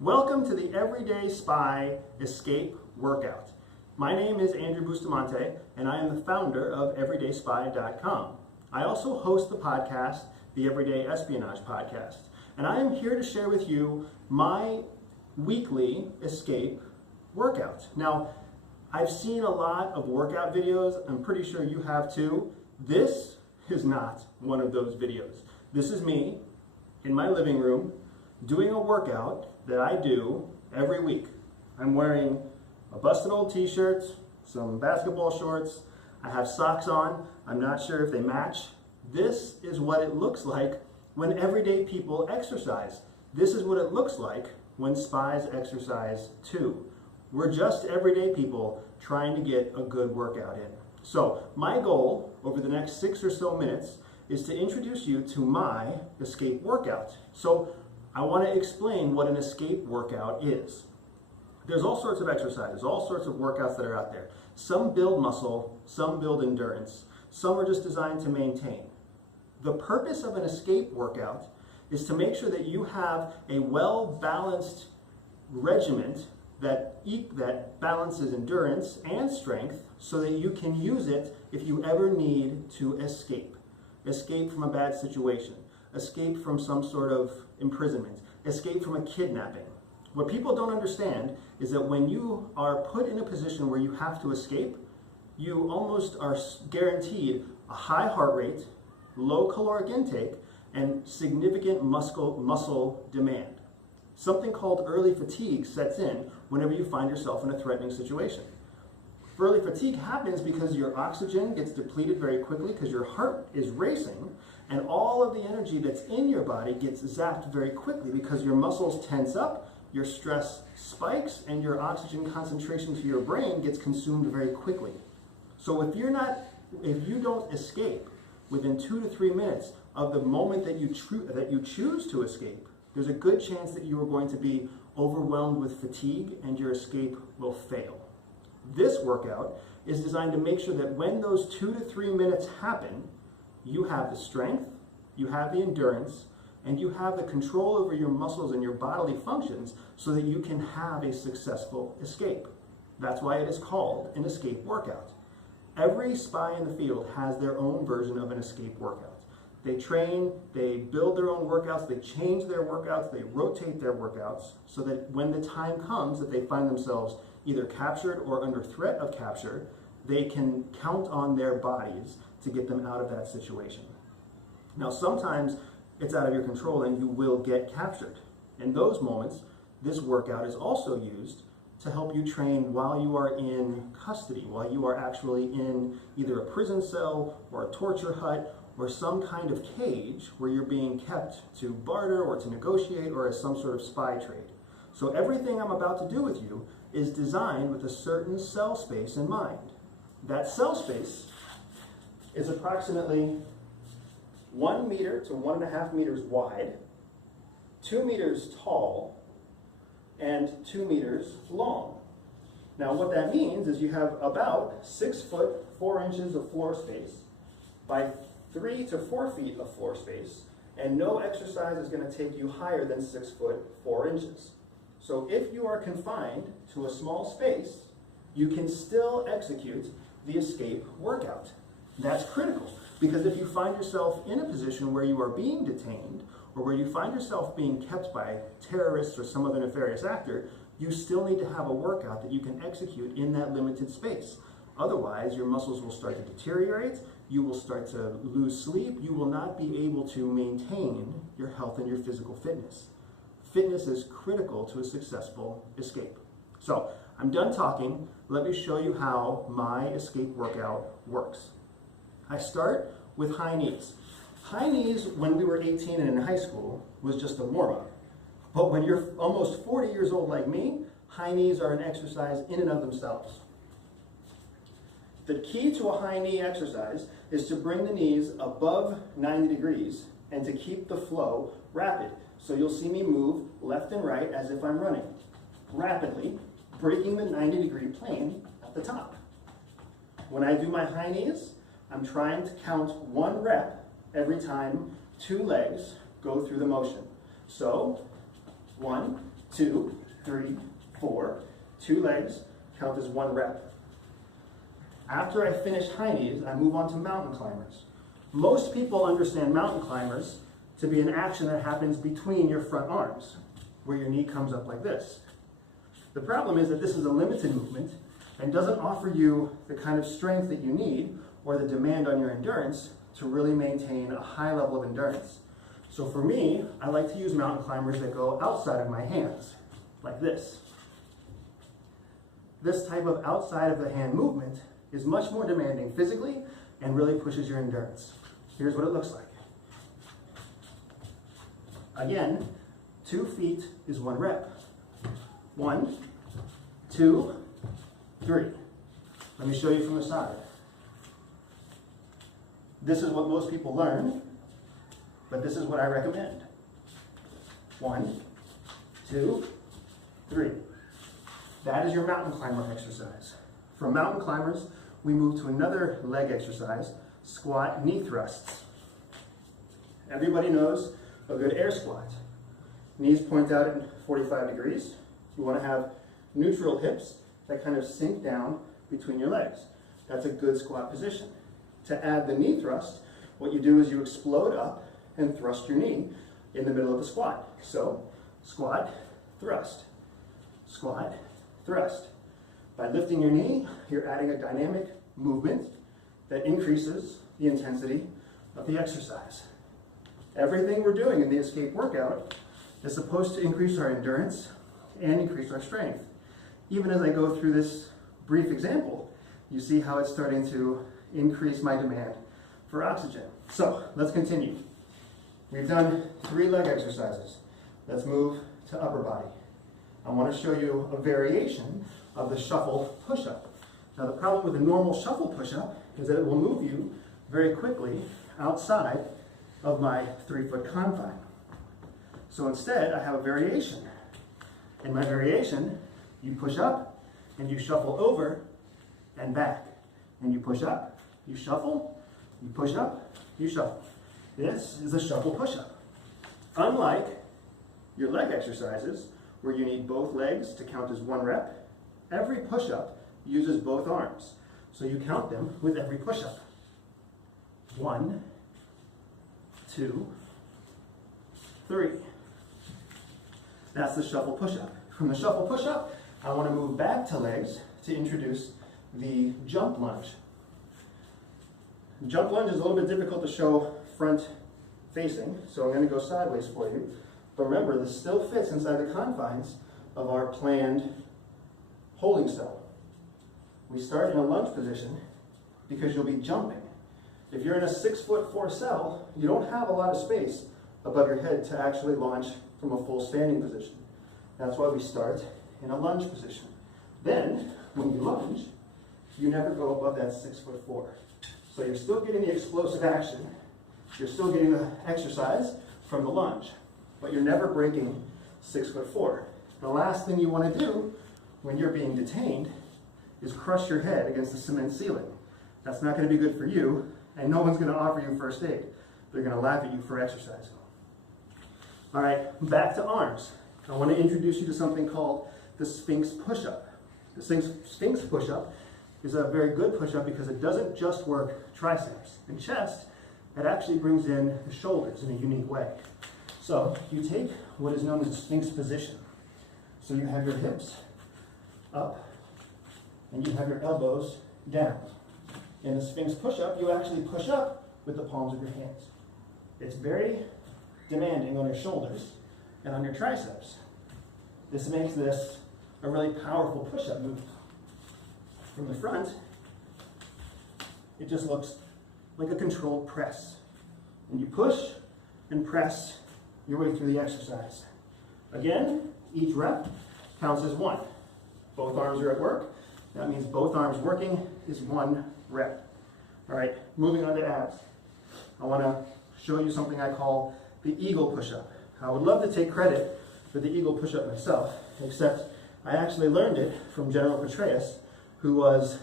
Welcome to the Everyday Spy Escape Workout. My name is Andrew Bustamante, and I am the founder of EverydaySpy.com. I also host the podcast, the Everyday Espionage podcast, and I am here to share with you my weekly escape workout. Now, I've seen a lot of workout videos. I'm pretty sure you have too. This is not one of those videos. This is me in my living room doing a workout that I do every week. I'm wearing a busted old t-shirt, some basketball shorts, I have socks on, I'm not sure if they match. This is what it looks like when everyday people exercise. This is what it looks like when spies exercise too. We're just everyday people trying to get a good workout in. So my goal over the next 6 or so minutes is to introduce you to my escape workout. So I want to explain what an escape workout is. There's all sorts of exercises, all sorts of workouts that are out there. Some build muscle, some build endurance, some are just designed to maintain. The purpose of an escape workout is to make sure that you have a well-balanced regiment that balances endurance and strength so that you can use it if you ever need to escape. Escape from a bad situation, escape from some sort of imprisonment, escape from a kidnapping. What people don't understand is that when you are put in a position where you have to escape, you almost are guaranteed a high heart rate, low caloric intake, and significant muscle demand. Something called early fatigue sets in whenever you find yourself in a threatening situation. Early fatigue happens because your oxygen gets depleted very quickly because your heart is racing, and all of the energy that's in your body gets zapped very quickly because your muscles tense up, your stress spikes, and your oxygen concentration to your brain gets consumed very quickly. So if you don't escape within 2 to 3 minutes of the moment that you choose to escape, there's a good chance that you are going to be overwhelmed with fatigue and your escape will fail. This workout is designed to make sure that when those 2 to 3 minutes happen, you have the strength, you have the endurance, and you have the control over your muscles and your bodily functions so that you can have a successful escape. That's why it is called an escape workout. Every spy in the field has their own version of an escape workout. They train, they build their own workouts, they change their workouts, they rotate their workouts so that when the time comes that they find themselves either captured or under threat of capture, they can count on their bodies to get them out of that situation. Now sometimes it's out of your control and you will get captured. In those moments, this workout is also used to help you train while you are in custody, while you are actually in either a prison cell or a torture hut or some kind of cage where you're being kept to barter or to negotiate or as some sort of spy trade. So everything I'm about to do with you is designed with a certain cell space in mind. That cell space is approximately 1 meter to 1.5 meters wide, 2 meters tall, and 2 meters long. Now what that means is you have about 6 foot 4 inches of floor space by 3 to 4 feet of floor space, and no exercise is going to take you higher than 6 foot 4 inches. So if you are confined to a small space, you can still execute the escape workout. That's critical because if you find yourself in a position where you are being detained or where you find yourself being kept by terrorists or some other nefarious actor, you still need to have a workout that you can execute in that limited space. Otherwise, your muscles will start to deteriorate, you will start to lose sleep, you will not be able to maintain your health and your physical fitness. Fitness is critical to a successful escape. So, I'm done talking. Let me show you how my escape workout works. I start with high knees. High knees, when we were 18 and in high school, was just a warm-up. But when you're almost 40 years old like me, high knees are an exercise in and of themselves. The key to a high knee exercise is to bring the knees above 90 degrees and to keep the flow rapid. So you'll see me move left and right as if I'm running, rapidly, breaking the 90-degree plane at the top. When I do my high knees, I'm trying to count 1 rep every time 2 legs go through the motion. So 1, 2, 3, 4, 2 legs, count as 1 rep. After I finish high knees, I move on to mountain climbers. Most people understand mountain climbers to be an action that happens between your front arms, where your knee comes up like this. The problem is that this is a limited movement and doesn't offer you the kind of strength that you need or the demand on your endurance to really maintain a high level of endurance. So for me, I like to use mountain climbers that go outside of my hands, like this. This type of outside of the hand movement is much more demanding physically and really pushes your endurance. Here's what it looks like. Again, 2 feet is 1 rep. 1, 2, 3. Let me show you from the side. This is what most people learn, but this is what I recommend. 1, 2, 3. That is your mountain climber exercise. From mountain climbers, we move to another leg exercise, squat knee thrusts. Everybody knows a good air squat. Knees point out at 45 degrees. You want to have neutral hips that kind of sink down between your legs. That's a good squat position. To add the knee thrust, what you do is you explode up and thrust your knee in the middle of the squat. So, squat, thrust, squat, thrust. By lifting your knee, you're adding a dynamic movement that increases the intensity of the exercise. Everything we're doing in the escape workout is supposed to increase our endurance and increase our strength. Even as I go through this brief example, you see how it's starting to increase my demand for oxygen. So let's continue. We've done 3 leg exercises. Let's move to upper body. I want to show you a variation of the shuffle push-up. Now the problem with a normal shuffle push-up is that it will move you very quickly outside of my 3-foot confine. So instead, I have a variation. In my variation, you push up and you shuffle over and back. And you push up, you shuffle, you push up, you shuffle. This is a shuffle push-up. Unlike your leg exercises, where you need both legs to count as 1 rep, every push-up uses both arms. So you count them with every push-up. 1, 2, 3. That's the shuffle push-up. From the shuffle push-up, I want to move back to legs to introduce the jump lunge. Jump lunge is a little bit difficult to show front facing, so I'm going to go sideways for you. But remember, this still fits inside the confines of our planned holding cell. We start in a lunge position because you'll be jumping. If you're in a 6'4" cell, you don't have a lot of space above your head to actually launch from a full standing position. That's why we start in a lunge position. Then, when you lunge, you never go above that 6'4". So you're still getting the explosive action, you're still getting the exercise from the lunge, but you're never breaking 6'4". The last thing you want to do when you're being detained is crush your head against the cement ceiling. That's not going to be good for you, and no one's going to offer you first aid. They're going to laugh at you for exercising. All right, back to arms. I want to introduce you to something called the Sphinx Push Up. The Sphinx Push Up is a very good push-up because it doesn't just work triceps and chest, it actually brings in the shoulders in a unique way. So you take what is known as a Sphinx position. So you have your hips up and you have your elbows down. In the Sphinx push-up, you actually push up with the palms of your hands. It's very demanding on your shoulders and on your triceps. This makes this a really powerful push-up move. From the front, it just looks like a controlled press. And you push and press your way through the exercise. Again, each rep counts as 1. Both arms are at work. That means both arms working is 1 rep. All right, moving on to abs. I want to show you something I call the eagle push-up. I would love to take credit for the eagle push-up myself, except I actually learned it from General Petraeus, who was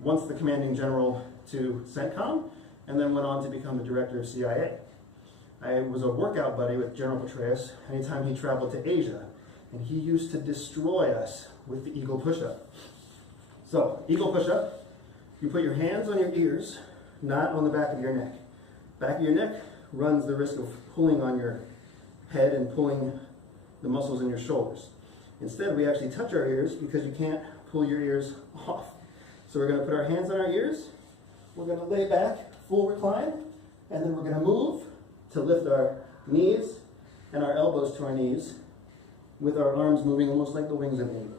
once the commanding general to CENTCOM, and then went on to become the director of CIA. I was a workout buddy with General Petraeus anytime he traveled to Asia, and he used to destroy us with the eagle push-up. So, eagle push-up, you put your hands on your ears, not on the back of your neck. Back of your neck runs the risk of pulling on your head and pulling the muscles in your shoulders. Instead, we actually touch our ears because you can't pull your ears off. So we're going to put our hands on our ears, we're going to lay back, full recline, and then we're going to move to lift our knees and our elbows to our knees with our arms moving almost like the wings of an eagle.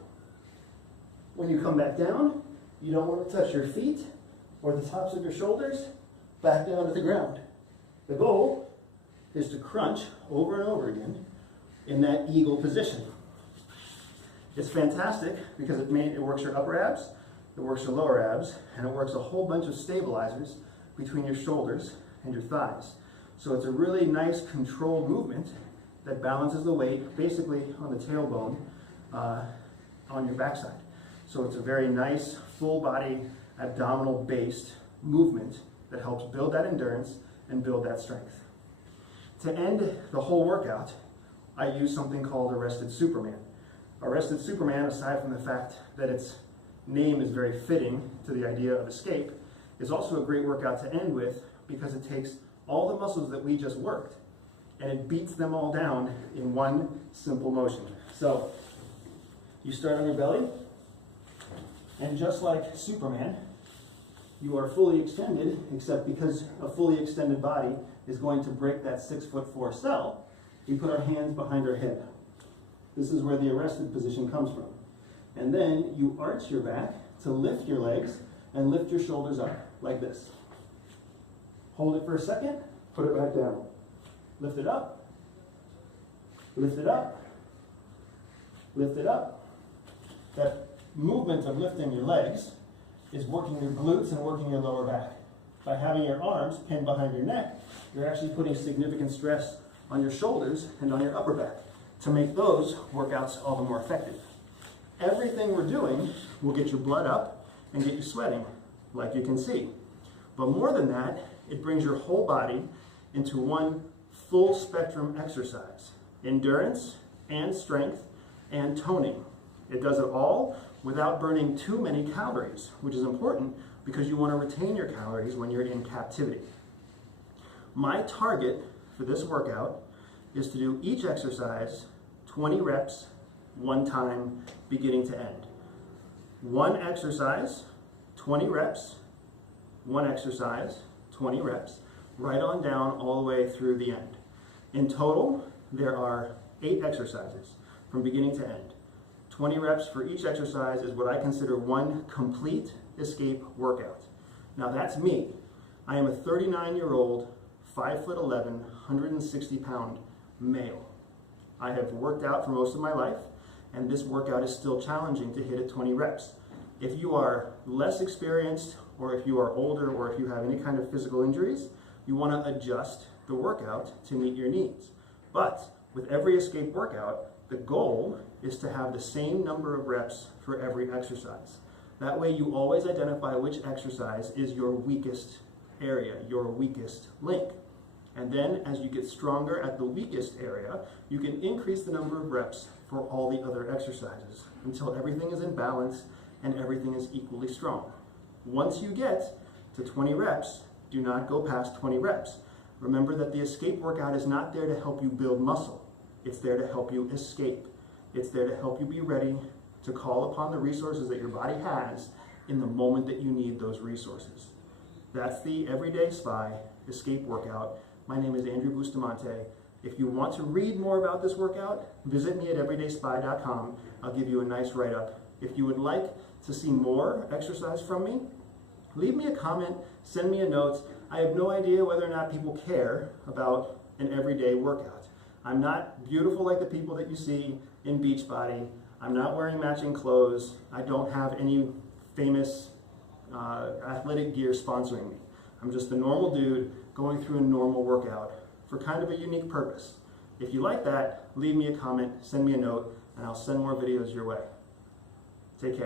When you come back down, you don't want to touch your feet or the tops of your shoulders back down to the ground. The goal is to crunch over and over again in that eagle position. It's fantastic because it works your upper abs, it works your lower abs, and it works a whole bunch of stabilizers between your shoulders and your thighs. So it's a really nice controlled movement that balances the weight basically on the tailbone on your backside. So it's a very nice full body abdominal based movement that helps build that endurance and build that strength. To end the whole workout, I use something called Arrested Superman. Arrested Superman, aside from the fact that its name is very fitting to the idea of escape, is also a great workout to end with because it takes all the muscles that we just worked and it beats them all down in one simple motion. So you start on your belly, and just like Superman, you are fully extended, except because a fully extended body is going to break that 6'4" cell, we put our hands behind our hip. This is where the arrested position comes from. And then you arch your back to lift your legs and lift your shoulders up, like this. Hold it for a second, put it back down. Lift it up, lift it up, lift it up. That movement of lifting your legs is working your glutes and working your lower back. By having your arms pinned behind your neck, you're actually putting significant stress on your shoulders and on your upper back to make those workouts all the more effective. Everything we're doing will get your blood up and get you sweating, like you can see. But more than that, it brings your whole body into one full spectrum exercise. Endurance and strength and toning. It does it all without burning too many calories, which is important because you want to retain your calories when you're in captivity. My target for this workout is to do each exercise 20 reps, one time, beginning to end. One exercise, 20 reps, one exercise, 20 reps, right on down all the way through the end. In total, there are 8 exercises from beginning to end. 20 reps for each exercise is what I consider one complete escape workout. Now that's me. I am a 39-year-old, 5'11", 160-pound male. I have worked out for most of my life, and this workout is still challenging to hit at 20 reps. If you are less experienced, or if you are older, or if you have any kind of physical injuries, you want to adjust the workout to meet your needs. But with every escape workout, the goal is to have the same number of reps for every exercise. That way you always identify which exercise is your weakest area, your weakest link. And then as you get stronger at the weakest area, you can increase the number of reps for all the other exercises until everything is in balance and everything is equally strong. Once you get to 20 reps, do not go past 20 reps. Remember that the escape workout is not there to help you build muscle. It's there to help you escape. It's there to help you be ready to call upon the resources that your body has in the moment that you need those resources. That's the Everyday Spy escape workout. My name is Andrew Bustamante. If you want to read more about this workout, visit me at everydayspy.com. I'll give you a nice write-up. If you would like to see more exercise from me, leave me a comment, send me a note. I have no idea whether or not people care about an everyday workout. I'm not beautiful like the people that you see in Beachbody. I'm not wearing matching clothes. I don't have any famous athletic gear sponsoring me. I'm just a normal dude going through a normal workout for kind of a unique purpose. If you like that, leave me a comment, send me a note, and I'll send more videos your way. Take care.